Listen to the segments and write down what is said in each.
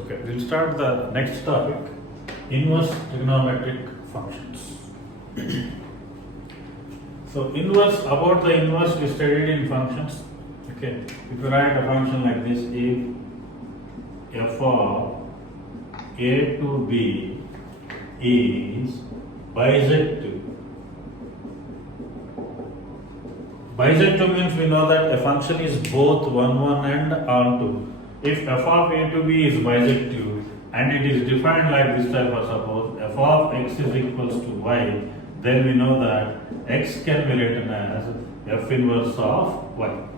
Okay, we'll start the next topic, inverse trigonometric functions. So inverse, about the inverse we studied in functions. Okay, if you write a function like this, if f of a to b is bisective. Bisective means we know that a function is both on one and on two. If f of a to b is bisective and it is defined like this type of suppose f of x is equals to y, then we know that x can be written as f inverse of y.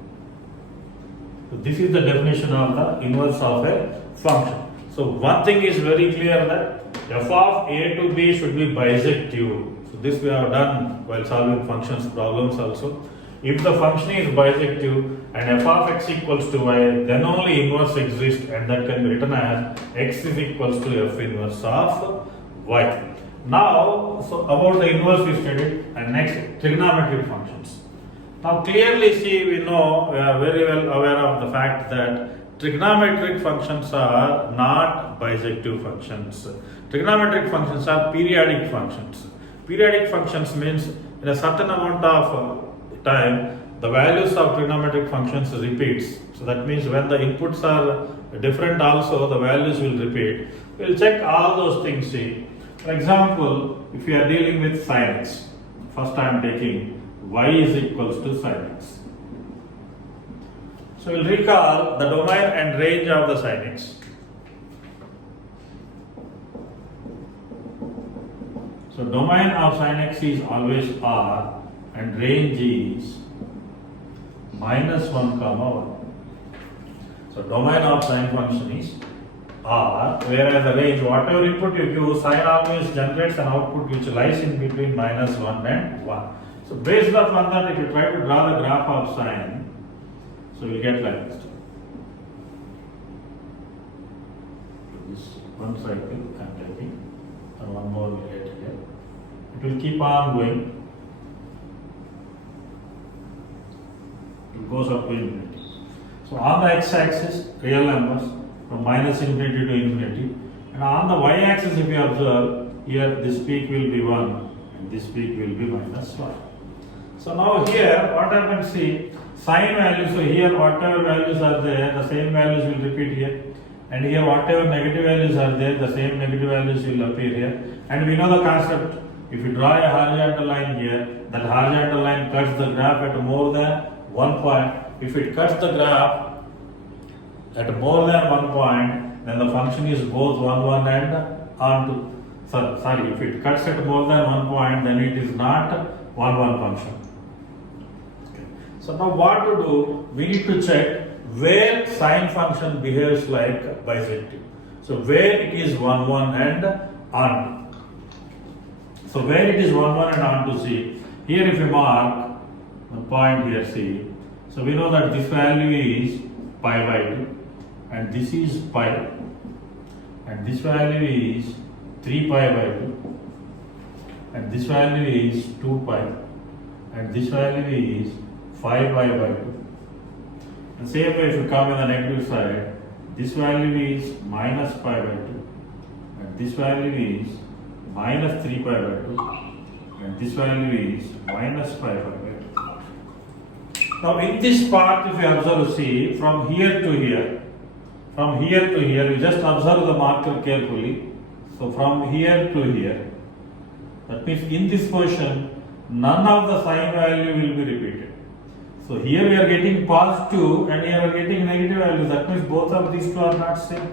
So this is the definition of the inverse of a function. So one thing is very clear that f of a to b should be bisective. So this we have done while solving functions problems also. If the function is bisective and f of x equals to y, then only inverse exists, and that can be written as x is equals to f inverse of y. Now, so about the inverse we studied, and next trigonometric functions. Now clearly see, we know, we are very well aware of the fact that trigonometric functions are not bisective functions. Trigonometric functions are periodic functions. Periodic functions means in a certain amount of time the values of trigonometric functions repeats. So that means when the inputs are different also the values will repeat. We will check all those things. See, for example, if you are dealing with sin x, first I am taking y is equals to sin x. So we will recall the domain and range of the sin x. So domain of sin x is always R and range is -1, 1. So domain of sin function is R, whereas the range, whatever input you give, sin always generates an output which lies in between -1 and 1. So based upon that, if you try to draw the graph of sin, so you get like this. This one cycle I am taking, and one more will get here. It will keep on going. It goes up to infinity. So on the x-axis, real numbers from -infinity to infinity, and on the y-axis, if you observe, here this peak will be 1 and this peak will be -1. So now here, what happens? See, sine values. So here, whatever values are there, the same values will repeat here, and here, whatever negative values are there, the same negative values will appear here. And we know the concept. If you draw a horizontal line here, that horizontal line cuts the graph at more than one point. If it cuts the graph at more than one point, then the function is both 1, 1 and onto. Sorry, if it cuts at more than one point, then it is not 1, 1 function. Okay. So now what to do? We need to check where sine function behaves like bisective. So where it is 1, 1 and onto. So where it is 1, 1 and onto, see, here if you mark the point here, see, so we know that this value is pi by 2 and this is pi, and this value is 3 pi by 2 and this value is 2 pi and this value is 5 pi by 2. And same way, if you come in the negative side, this value is minus pi by 2 and this value is minus 3 pi by 2 and this value is minus 5 pi by 2. Now in this part, if you observe, see, from here to here, you just observe the marker carefully. So from here to here, that means in this position, none of the sine value will be repeated. So here we are getting positive and here we are getting negative value. That means both of these two are not same.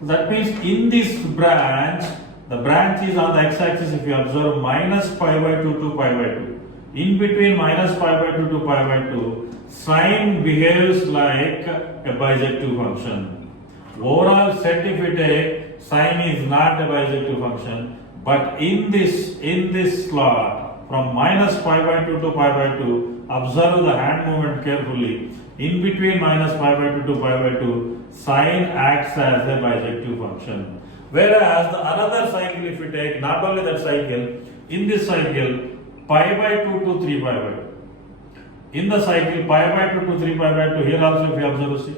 So that means in this branch, the branch is on the x-axis, if you observe, minus pi by 2 to pi by 2. In between minus pi by 2 to pi by 2, sine behaves like a bisective function. Overall set, if we take, sine is not a bisective function, but in this slot, from minus pi by 2 to pi by 2, observe the hand movement carefully. In between minus pi by 2 to pi by 2, sine acts as a bisective function. Whereas the another cycle, if we take, not only that cycle, in this cycle, pi by 2 to 3 pi by 2. In the cycle, pi by 2 to 3 pi by 2, here also if you observe, see.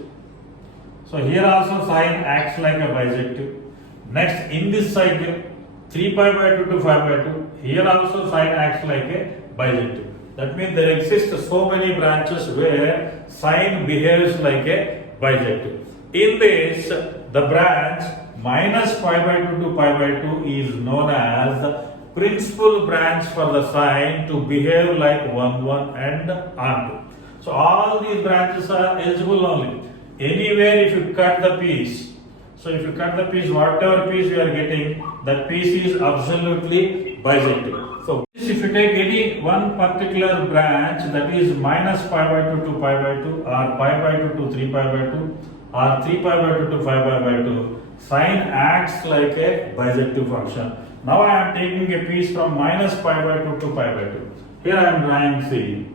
So So here also sine acts like a bijective. Next, in this cycle, 3 pi by 2 to 5 by 2, here also sine acts like a bijective. That means there exist so many branches where sine behaves like a bijective. In this, the branch minus pi by 2 to pi by 2 is known as the principal branch for the sine to behave like 1, 1 and onto. So all these branches are eligible only. Anywhere if you cut the piece, so if you cut the piece, whatever piece you are getting, that piece is absolutely bijective. So if you take any one particular branch that is minus pi by 2 to pi by 2 or pi by 2 to 3 pi by 2 or 3 pi by 2 to 5 pi by 2, sine acts like a bijective function. Now I am taking a piece from minus pi by 2 to pi by 2. Here I am drawing, see,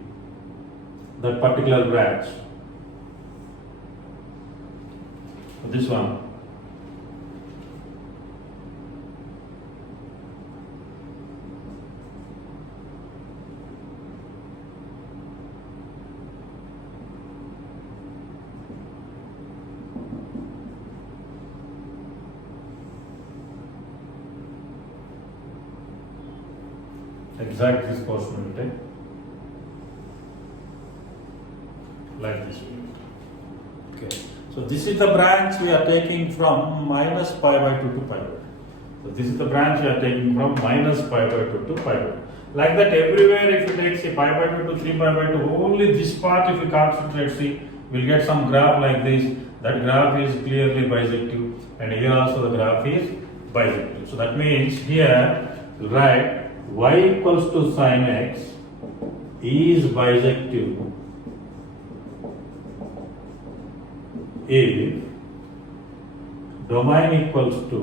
that particular branch. This one. Exact this portion will take like this. Okay. So this is the branch we are taking from minus pi by 2 to pi by 2. So this is the branch we are taking from minus pi by 2 to pi by 2. Like that everywhere if you take say pi by 2 to 3 pi by 2, only this part if you concentrate, see, we'll get some graph like this. That graph is clearly bijective, and here also the graph is bijective. So that means here write y equals to sin x is bijective if domain equals to,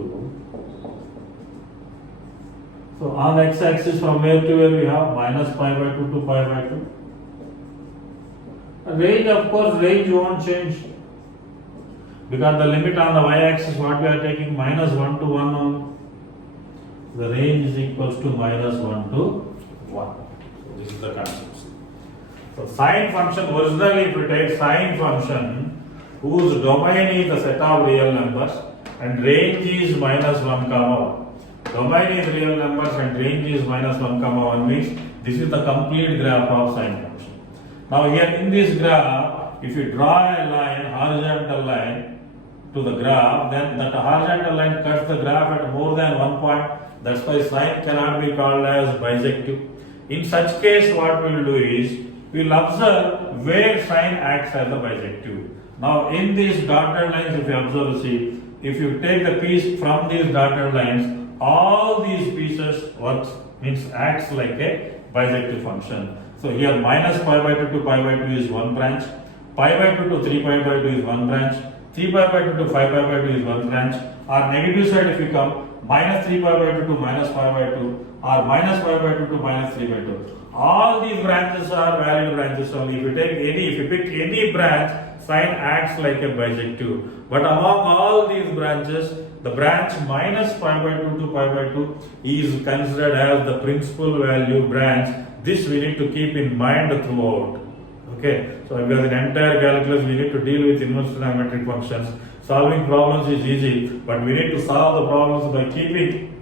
so on x axis from where to where we have minus pi by 2 to pi by 2. Range, of course, range won't change because the limit on the y axis what we are taking minus 1 to 1 on. The range is equals to minus 1 to 1. So this is the concept. So sine function, originally if you take sine function whose domain is the set of real numbers and range is minus 1 comma 1. Domain is real numbers and range is minus 1 comma 1 means this is the complete graph of sine function. Now here in this graph, if you draw a line, horizontal line to the graph, then that horizontal line cuts the graph at more than one point. That's why sine cannot be called as bijective. In such case, what we will do is, we will observe where sine acts as a bijective. Now, in these dotted lines, if you observe, see, if you take the piece from these dotted lines, all these pieces works, means acts like a bijective function. So here minus pi by 2 to pi by 2 is one branch, pi by 2 to 3 pi by 2 is one branch, 3 pi by 2 to 5 pi by 2 is one branch, or negative side if you come, minus 3 pi by 2 to minus pi by 2 or minus pi by 2 to minus 3 by 2. All these branches are valid branches only. If you pick any branch, sine acts like a bijective. But among all these branches, the branch minus pi by 2 to pi by 2 is considered as the principal value branch. This we need to keep in mind throughout. Okay, so because in entire calculus we need to deal with inverse trigonometric functions. Solving problems is easy, but we need to solve the problems by keeping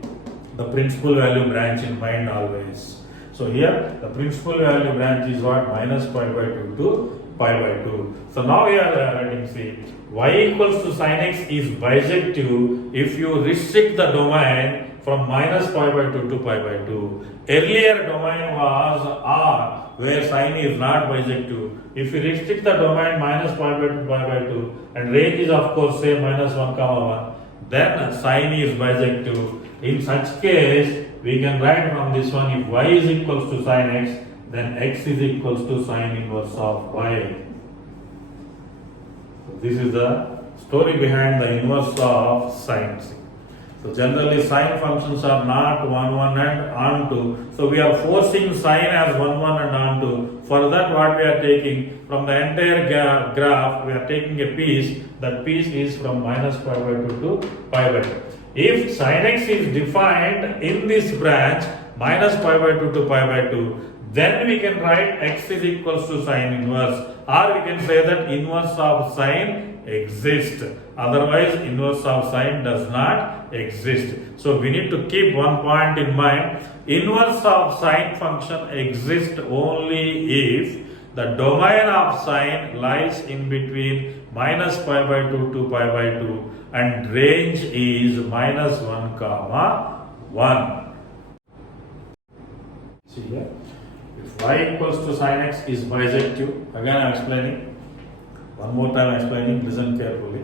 the principal value branch in mind always. So here the principal value branch is what? Minus pi by 2 to pi by 2. So now we are writing, see, y equals to sin x is bijective if you restrict the domain from minus pi by 2 to pi by 2. Earlier domain was R where sine is not bijective. If you restrict the domain minus pi by 2 to pi by 2 and range is of course say minus 1 comma 1, then sine is bijective. In such case, we can write from this one, if y is equals to sin x, then x is equals to sine inverse of y. So this is the story behind the inverse of sine. So generally sine functions are not 1, 1 and onto. So we are forcing sine as 1, 1 and onto. For that what we are taking from the entire graph, we are taking a piece. That piece is from minus pi by 2 to pi by 2. If sin x is defined in this branch minus pi by 2 to pi by 2, then we can write x is equals to sine inverse, or we can say that inverse of sine exists. Otherwise, inverse of sine does not exist. So we need to keep one point in mind. Inverse of sine function exists only if the domain of sine lies in between minus pi by 2 to pi by 2 and range is minus 1 comma 1. See here, if y equals to sine x is bisective, again I am explaining, one more time explaining, listen carefully.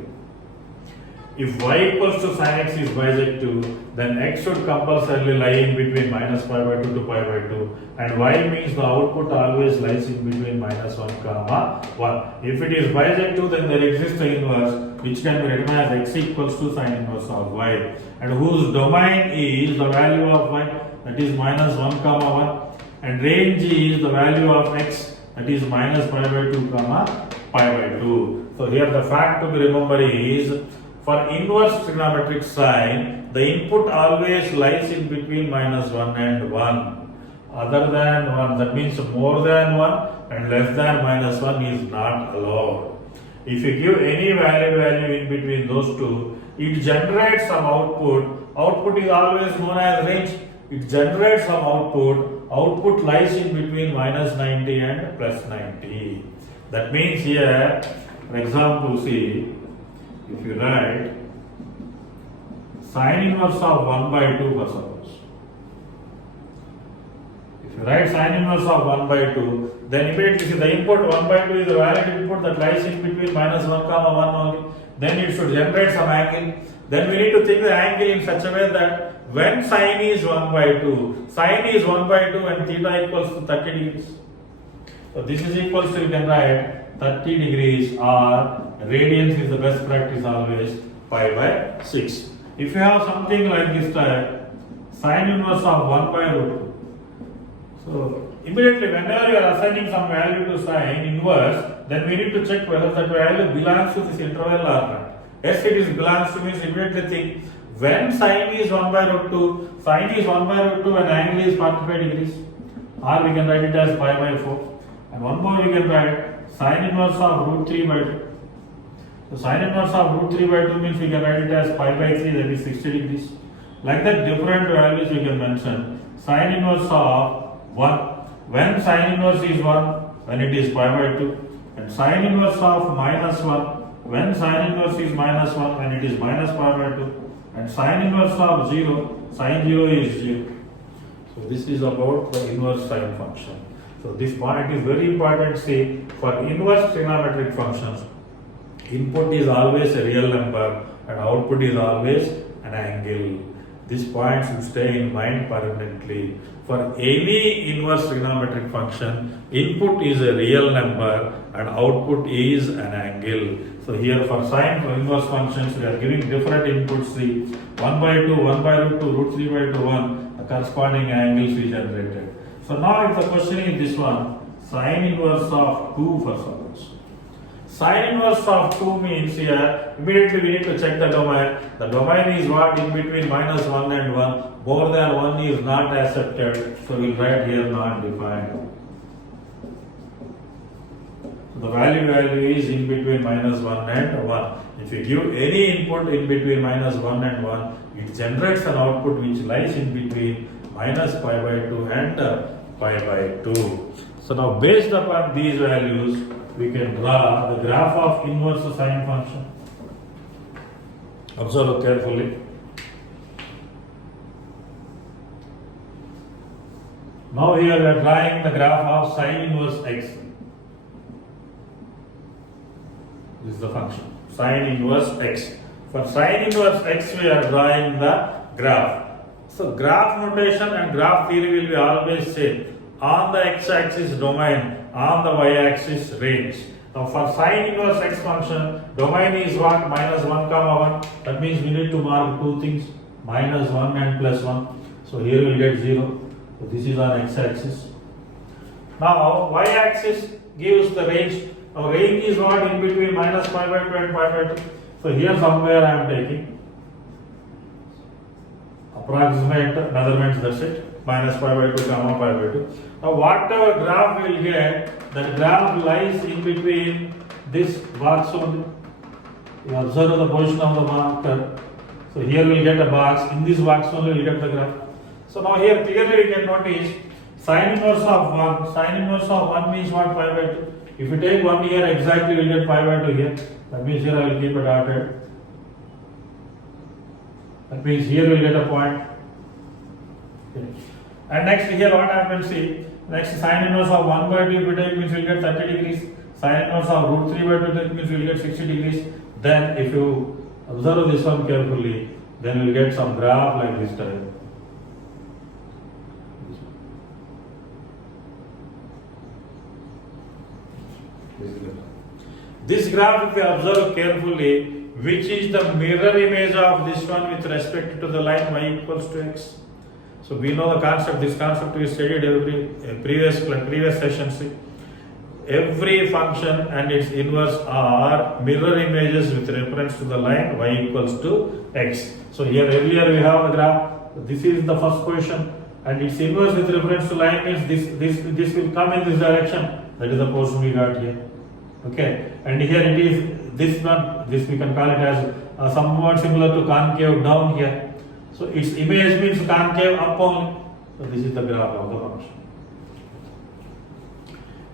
If y equals to sine x is bisective, then x should compulsorily lie in between minus pi by 2 to pi by 2, and y means the output always lies in between minus 1 comma 1. If it is bisective, then there exists an inverse which can be written as x equals to sine inverse of y, and whose domain is the value of y, that is minus 1 comma 1, and range is the value of x, that is minus pi by 2 comma pi by 2. So here the fact to be remembered is, for inverse trigonometric sine, the input always lies in between minus 1 and 1. Other than 1, that means more than 1 and less than minus 1 is not allowed. If you give any value in between those two, it generates some output. Output is always known as range. It generates some output. Output lies in between minus 90 and plus 90. That means here, for example, see, if you write sine inverse of 1 by 2 for suppose. If you write sine inverse of 1 by 2, then immediately see the input 1 by 2 is a valid input that lies in between minus 1 comma 1 only. Then it should generate some angle. Then we need to think the angle in such a way that when sine is 1 by 2, sine is 1 by 2 and theta equals to 30 degrees. So this is equals to, you can write 30 degrees, or radians is the best practice always, pi by 6. If you have something like this type, sine inverse of 1 by root 2. So immediately whenever you are assigning some value to sine inverse, then we need to check whether that value belongs to this interval or not. Yes, it is belongs to, means immediately think, when sine is 1 by root 2, sine is 1 by root 2 and angle is 45 degrees. Or we can write it as pi by 4. And one more we can write sine inverse of root 3 by 2. So sine inverse of root 3 by 2 means we can write it as pi by 3, that is 60 degrees. Like that, different values we can mention. Sine inverse of 1, when sine inverse is 1, when it is pi by 2. And sine inverse of minus 1, when sine inverse is minus 1, when it is minus pi by 2. And sine inverse of 0, sine 0 is 0. So this is about the inverse sine function. So this point is very important. See, for inverse trigonometric functions, input is always a real number and output is always an angle. This point should stay in mind permanently. For any inverse trigonometric function, input is a real number and output is an angle. So here for sine for inverse functions, we are giving different inputs. See, 1 by 2, 1 by root 2, root 3 by 2, 1, the corresponding angles we generated. So now if the question is this one, sine inverse of 2 for suppose. Sine inverse of 2 means here, immediately we need to check the domain. The domain is what? In between minus 1 and 1. More than 1 is not accepted. So we will write here not defined. So the value is in between minus 1 and 1. If you give any input in between minus 1 and 1, it generates an output which lies in between minus pi by 2 and pi by 2. So now based upon these values, we can draw the graph of inverse sine function. Observe carefully. Now here we are drawing the graph of sine inverse x. This is the function, sine inverse x. For sine inverse x, we are drawing the graph. So graph notation and graph theory will be always same. On the x-axis domain, on the y-axis range. Now for sine inverse x function, domain is what? Minus 1 comma 1. That means we need to mark two things, minus 1 and plus 1. So here we will get 0. So this is on x-axis. Now y-axis gives the range. Now range is what? In between minus pi by 2 and pi by 2. So here somewhere I am taking approximate measurements, that's it. minus pi by 2 comma pi by 2. Now whatever graph we will get, that graph lies in between this box only. You observe the position of the marker. So here we will get a box, in this box only we will get the graph. So now here clearly we can notice sin inverse of 1. Sin inverse of 1 means what? Pi by 2. If you take 1 here exactly we will get pi by 2 here. That means here I will keep it dotted. That means here we will get a point. Okay. And next here what happens, see, next sin inverse of 1 by 2 if we take means we will get 30 degrees. Sin inverse of root 3 by 2 that means we will get 60 degrees. Then if you observe this one carefully, then we will get some graph like this type. This graph if you observe carefully, which is the mirror image of this one with respect to the line y equals to x. So we know the concept, this concept we studied every previous session. See, every function and its inverse are mirror images with reference to the line y equals to x. So here earlier we have the graph, this is the first position, and its inverse with reference to line means this will come in this direction. That is the portion we got here. Okay, and here it is this one, this we can call it as somewhat similar to concave down here. So its image means concave up only. So this is the graph of the function.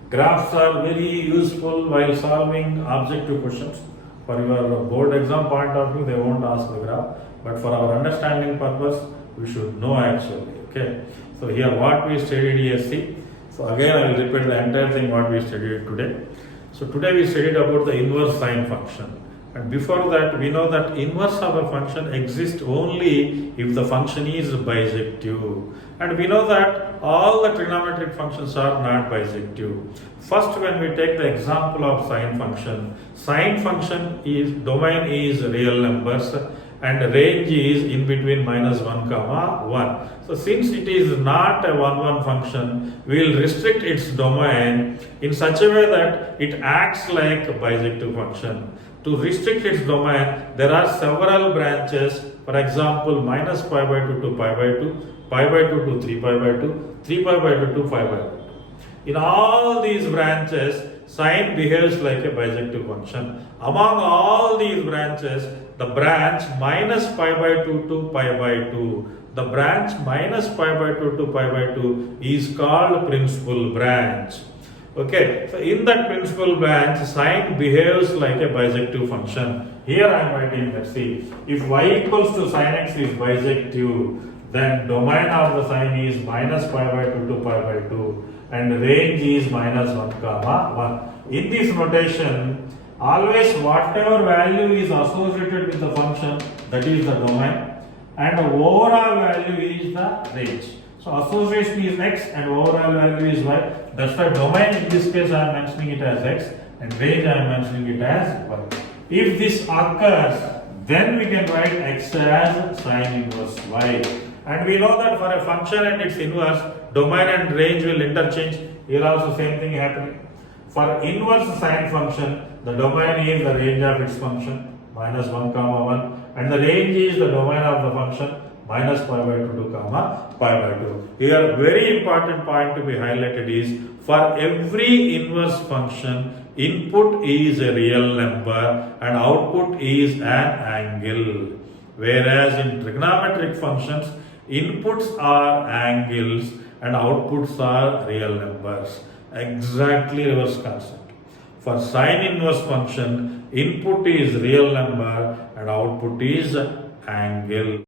Graphs are very useful while solving objective questions. For your board exam point of view, they won't ask the graph, but for our understanding purpose, we should know actually. Okay, so here what we studied here, see. So again I will repeat the entire thing what we studied today. So today we studied about the inverse sine function, and before that we know that inverse of a function exists only if the function is bijective, and we know that all the trigonometric functions are not bijective. First, when we take the example of sine function is domain is real numbers and range is in between minus 1 comma 1. So since it is not a 1 function, we will restrict its domain in such a way that it acts like a bijective function. To restrict its domain, there are several branches. For example, minus pi by 2 to pi by 2, pi by 2 to 3 pi by 2, 3 pi by 2 to pi by 2. In all these branches, sine behaves like a bijective function. Among all these branches, the branch minus pi by 2 to pi by 2, the branch minus pi by 2 to pi by 2 is called principal branch. Okay, so in that principal branch, sine behaves like a bijective function. Here I am writing that, see, if y equals to sine x is bijective, then domain of the sine is minus pi by 2 to pi by 2 and range is minus 1 comma 1. In this notation, always whatever value is associated with the function, that is the domain, and the overall value is the range. So association is x and overall value is y. That's why domain in this case I am mentioning it as x and range I am mentioning it as y. If this occurs, then we can write x as sine inverse y. And we know that for a function and its inverse, domain and range will interchange. Here also same thing happening. For inverse sine function, the domain is the range of its function, minus 1 comma 1, and the range is the domain of the function, minus pi by 2 to comma pi by 2. Here very important point to be highlighted is, for every inverse function, input is a real number and output is an angle. Whereas in trigonometric functions, inputs are angles and outputs are real numbers. Exactly reverse concept. For sine inverse function, input is real number and output is angle.